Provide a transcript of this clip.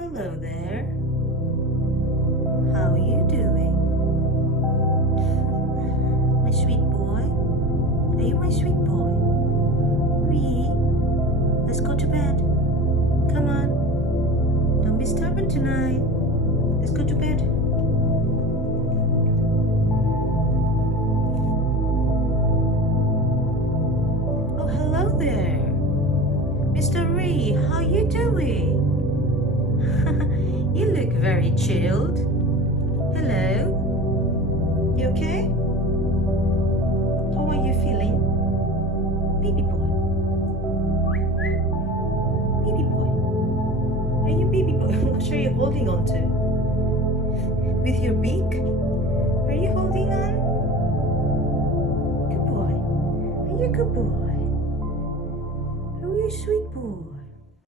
Hello there. How are you doing? My sweet boy? Are you my sweet boy? Ree, let's go to bed. Come on. Don't be stubborn tonight. Let's go to bed. Oh, hello there. Mr. Ree, how you doing? You look very chilled. Hello? You okay? How are you feeling? Baby boy. Baby boy. Are you baby boy? What are you holding on to? With your beak? Are you holding on? Good boy. Are you a good boy? Are you a sweet boy?